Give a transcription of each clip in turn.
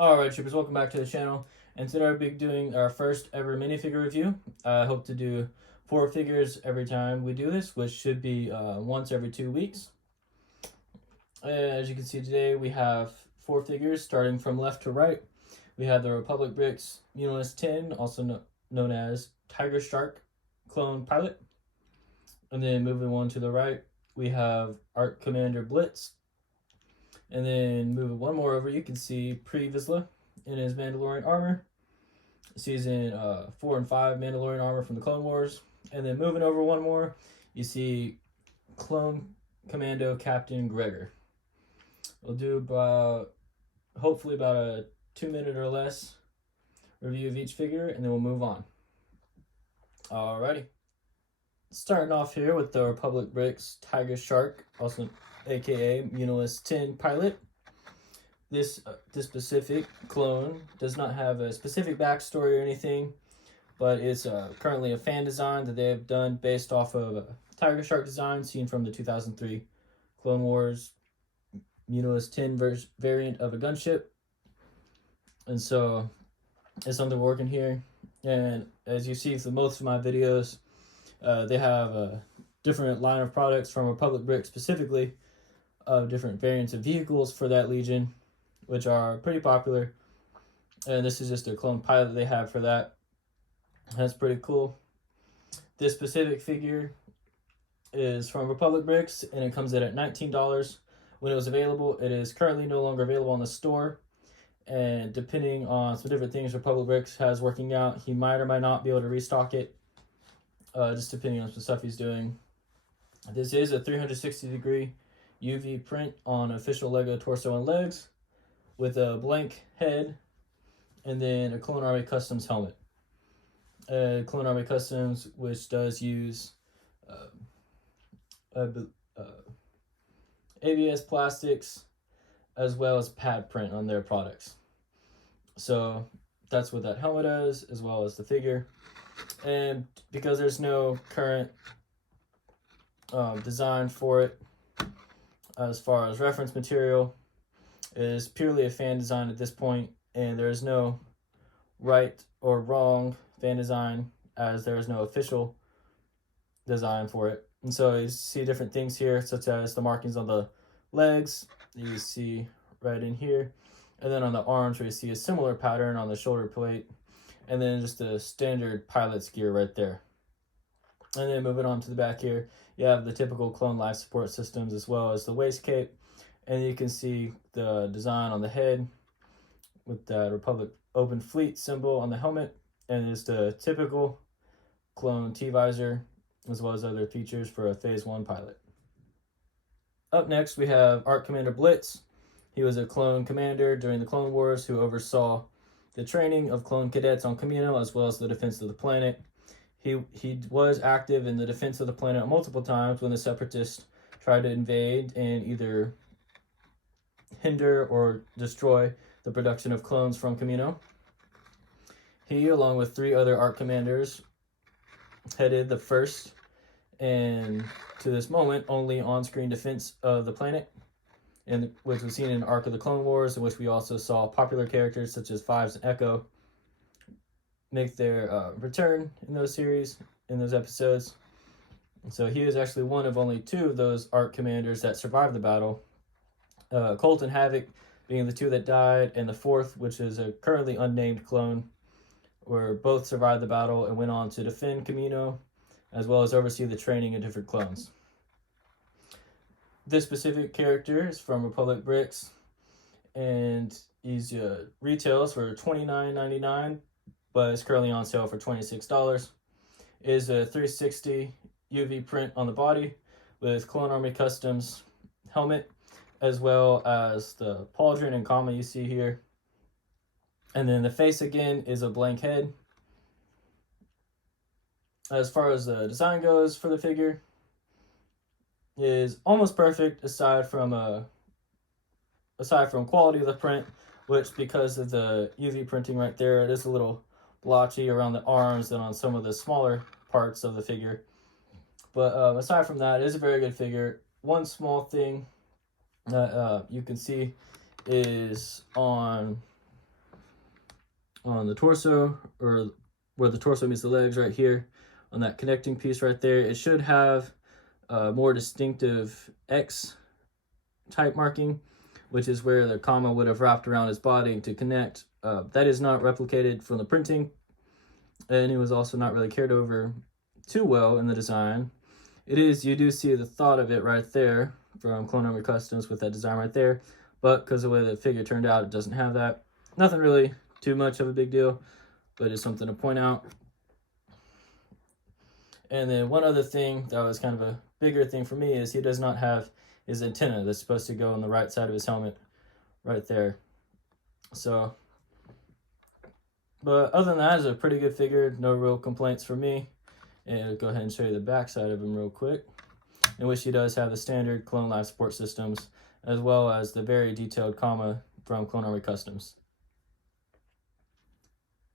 Alright, troopers, welcome back to the channel. And today I'll be doing our first ever minifigure review. I hope to do 4 figures every time we do this, which should be once every 2 weeks. As you can see today, we have 4 figures starting from left to right. We have the Republic Bricks Uniless 10, also known as Tiger Shark Clone Pilot. And then moving on to the right, we have Art Commander Blitz. And then moving one more over, you can see Priya Vizsla in his Mandalorian armor. Season 4 and 5 Mandalorian armor from the Clone Wars. And then moving over one more, you see Clone Commando Captain Gregor. We'll do hopefully about a 2-minute or less review of each figure, and then we'll move on. Alrighty. Starting off here with the Republic Bricks Tiger Shark, also aka Uniless 10 Pilot. This specific clone does not have a specific backstory or anything, but it's currently a fan design that they have done based off of a Tiger Shark design seen from the 2003 Clone Wars Uniless 10 variant of a gunship. And so it's something we're working here. And as you see for most of my videos, they have a different line of products from Republic Bricks specifically, of different variants of vehicles for that Legion, which are pretty popular. And this is just a clone pilot they have for that. That's pretty cool. This specific figure is from Republic Bricks, and it comes in at $19 when it was available. It is currently no longer available on the store, and depending on some different things Republic Bricks has working out, he might or might not be able to restock it, just depending on some stuff he's doing. This is a 360-degree UV print on official Lego torso and legs with a blank head and then a Clone Army Customs helmet. Clone Army Customs, which does use ABS plastics as well as pad print on their products. So that's what that helmet is, as well as the figure. And because there's no current design for it, as far as reference material, it is purely a fan design at this point, and there is no right or wrong fan design, as there is no official design for it. And so you see different things here, such as the markings on the legs you see right in here, and then on the arms where you see a similar pattern on the shoulder plate, and then just the standard pilot's gear right there. And then moving on to the back here, you have the typical clone life support systems as well as the waist cape. And you can see the design on the head with the Republic Open Fleet symbol on the helmet. And it's the typical clone T-visor as well as other features for a Phase 1 pilot. Up next, we have Art Commander Blitz. He was a clone commander during the Clone Wars who oversaw the training of clone cadets on Commando as well as the defense of the planet. He was active in the defense of the planet multiple times when the Separatists tried to invade and either hinder or destroy the production of clones from Commando. He, along with 3 other Art Commanders, headed the first and, to this moment, only on-screen defense of the planet, and which was seen in Arc of the Clone Wars, in which we also saw popular characters such as Fives and Echo make their return in those series, in those episodes. And so he is actually one of only 2 of those Art Commanders that survived the battle. Colt and Havoc being the 2 that died, and the 4th, which is a currently unnamed clone, were both survived the battle and went on to defend Commando, as well as oversee the training of different clones. This specific character is from Republic Bricks, and he's retails for $29.99, but it's currently on sale for $26. It is a 360 UV print on the body with Clone Army Customs helmet, as well as the pauldron and comma you see here. And then the face again is a blank head. As far as the design goes for the figure, it is almost perfect aside from quality of the print, which because of the UV printing right there, it is a little blotchy around the arms and on some of the smaller parts of the figure. But aside from that, it is a very good figure. One small thing that you can see is on on the torso, or where the torso meets the legs right here, on that connecting piece right there. It should have a more distinctive X type marking, which is where the comma would have wrapped around his body to connect. That is not replicated from the printing, and it was also not really cared over too well in the design. You do see the thought of it right there from Clone Army Customs with that design right there, but because of the way the figure turned out, it doesn't have that. Nothing really too much of a big deal, but it's something to point out. And then one other thing that was kind of a bigger thing for me is he does not have his antenna that's supposed to go on the right side of his helmet right there. So, but other than that, it's a pretty good figure. No real complaints for me. And I'll go ahead and show you the back side of him real quick, in which he does have the standard Clone Life support systems, as well as the very detailed comma from Clone Army Customs.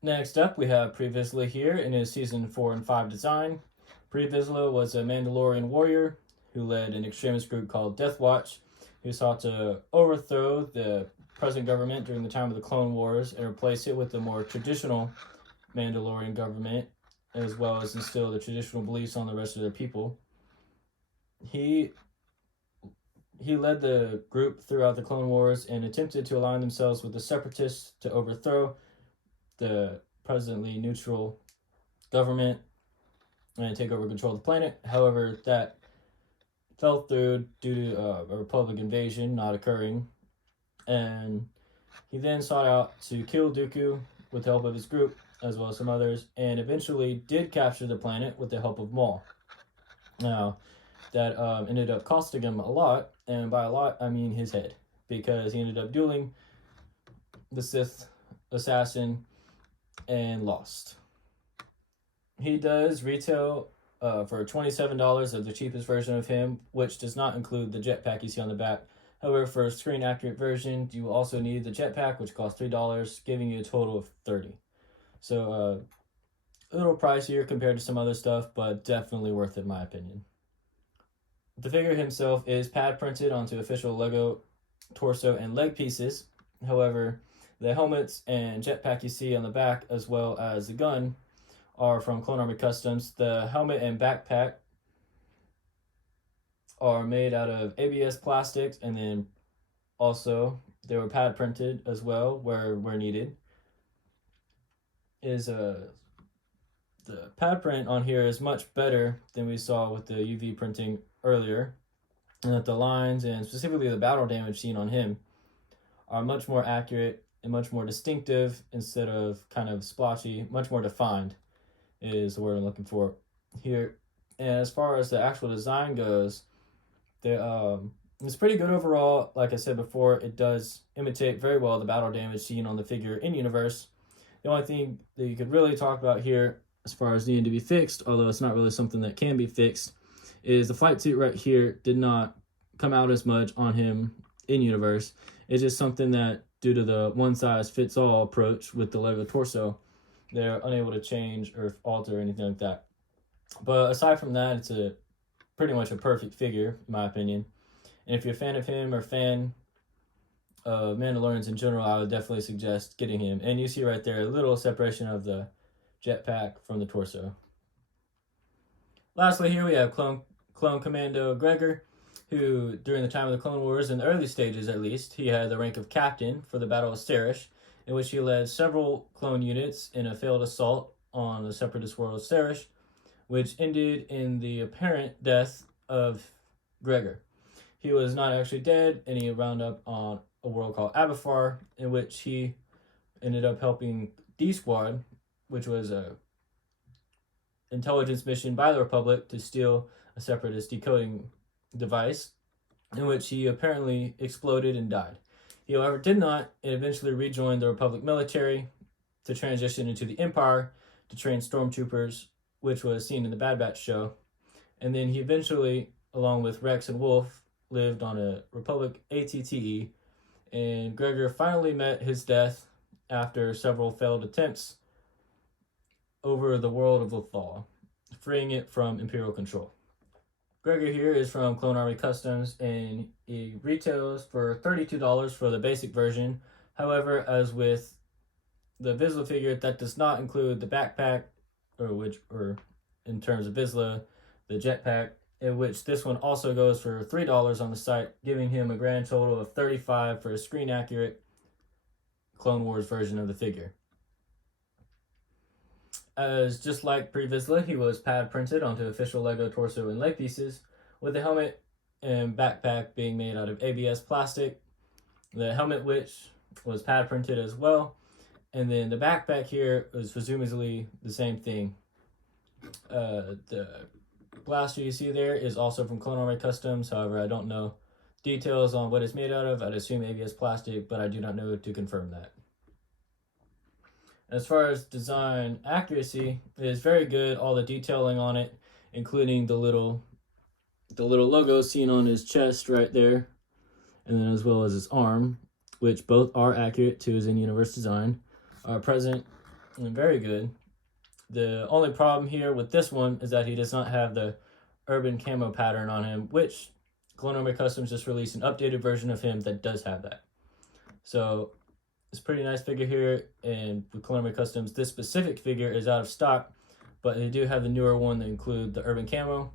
Next up, we have Priya Vizsla here in his Season 4 and 5 design. Priya Vizsla was a Mandalorian warrior who led an extremist group called Death Watch, who sought to overthrow the present government during the time of the Clone Wars and replace it with the more traditional Mandalorian government, as well as instill the traditional beliefs on the rest of their people. He led the group throughout the Clone Wars and attempted to align themselves with the Separatists to overthrow the presently neutral government and take over control of the planet. However, that fell through due to a Republic invasion not occurring, and he then sought out to kill Dooku with the help of his group, as well as some others, and eventually did capture the planet with the help of Maul. Now, that ended up costing him a lot, and by a lot, I mean his head, because he ended up dueling the Sith assassin and lost. He does retail for $27 of the cheapest version of him, which does not include the jetpack you see on the back. However, for a screen accurate version, you also need the jetpack, which costs $3, giving you a total of $30. So a little pricier compared to some other stuff, but definitely worth it in my opinion. The figure himself is pad printed onto official Lego torso and leg pieces. However, the helmets and jetpack you see on the back, as well as the gun, are from Clone Army Customs. The helmet and backpack are made out of ABS plastics, and then also they were pad printed as well where needed. The pad print on here is much better than we saw with the UV printing earlier, and that the lines and specifically the battle damage seen on him are much more accurate and much more distinctive instead of kind of splotchy, much more defined is the word I'm looking for here. And as far as the actual design goes, it's pretty good overall. Like I said before, it does imitate very well the battle damage seen on the figure in universe. The only thing that you could really talk about here as far as needing to be fixed, although it's not really something that can be fixed, is the flight suit right here did not come out as much on him in universe. It's just something that, due to the one-size-fits-all approach with the Lego torso, they're unable to change or alter or anything like that. But aside from that, it's pretty much a perfect figure, in my opinion. And if you're a fan of him or fan of Mandalorians in general, I would definitely suggest getting him. And you see right there a little separation of the jetpack from the torso. Lastly, here we have Clone Commando Gregor, who during the time of the Clone Wars, in the early stages at least, he had the rank of captain for the Battle of Serish, in which he led several clone units in a failed assault on the separatist world of Serish, which ended in the apparent death of Gregor. He was not actually dead, and he wound up on a world called Abafar, in which he ended up helping D-Squad, which was a intelligence mission by the Republic to steal a separatist decoding device, in which he apparently exploded and died. He, however, did not, and eventually rejoined the Republic military to transition into the Empire to train stormtroopers, which was seen in the Bad Batch show. And then he eventually, along with Rex and Wolf, lived on a Republic ATTE, and Gregor finally met his death after several failed attempts over the world of Lothal, freeing it from Imperial control. Gregor here is from Clone Army Customs, and he retails for $32 for the basic version. However, as with the Vizsla figure, that does not include the backpack, or in terms of Vizsla, the jetpack, in which this one also goes for $3 on the site, giving him a grand total of $35 for a screen accurate Clone Wars version of the figure. As just like Priya Vizsla, he was pad printed onto official Lego torso and leg pieces, with the helmet and backpack being made out of ABS plastic. The helmet, which was pad printed as well, and then the backpack here was presumably the same thing. The blaster you see there is also from Clone Army Customs. However, I don't know details on what it's made out of. I'd assume ABS plastic, but I do not know to confirm that. As far as design accuracy, it is very good. All the detailing on it, including the little logo seen on his chest right there, and then as well as his arm, which both are accurate to his in-universe design, are present and very good. The only problem here with this one is that he does not have the urban camo pattern on him, which Clone Army Customs just released an updated version of him that does have that. So it's a pretty nice figure here, and with Clone Army Customs, this specific figure is out of stock, but they do have the newer one that include the urban camo.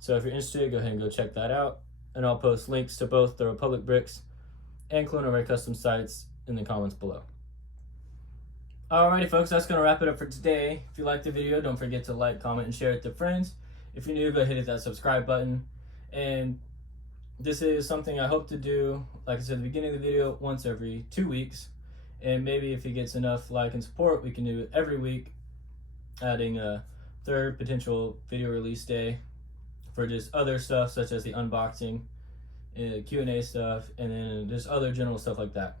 So if you're interested, go ahead and go check that out, and I'll post links to both the Republic Bricks and Clone Army Customs sites in the comments below. Alrighty folks, that's going to wrap it up for today. If you liked the video, don't forget to like, comment, and share it to friends. If you're new, go ahead and hit that subscribe button. And this is something I hope to do, like I said at the beginning of the video, once every 2 weeks. And maybe if it gets enough like and support, we can do it every week, adding a third potential video release day for just other stuff such as the unboxing, Q&A stuff, and then just other general stuff like that.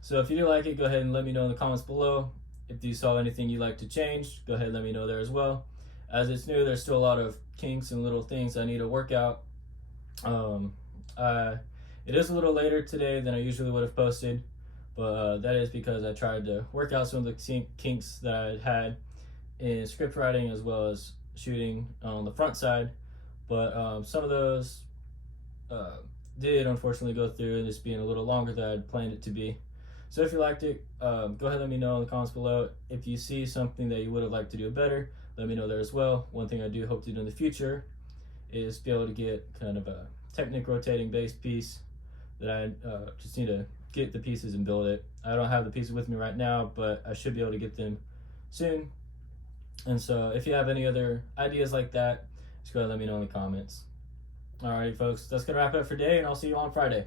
So if you do like it, go ahead and let me know in the comments below. If you saw anything you'd like to change, go ahead and let me know there as well. As it's new, there's still a lot of kinks and little things I need to work out. It is a little later today than I usually would have posted, but that is because I tried to work out some of the kinks that I had in script writing as well as shooting on the front side. But some of those did unfortunately go through, this being a little longer than I'd planned it to be. So if you liked it, go ahead and let me know in the comments below. If you see something that you would have liked to do better, let me know there as well. One thing I do hope to do in the future is be able to get kind of a Technic rotating base piece that I just need to get the pieces and build it. I don't have the pieces with me right now, but I should be able to get them soon. And so if you have any other ideas like that, just go ahead and let me know in the comments. Alrighty folks, that's gonna wrap it up for today, and I'll see you on Friday.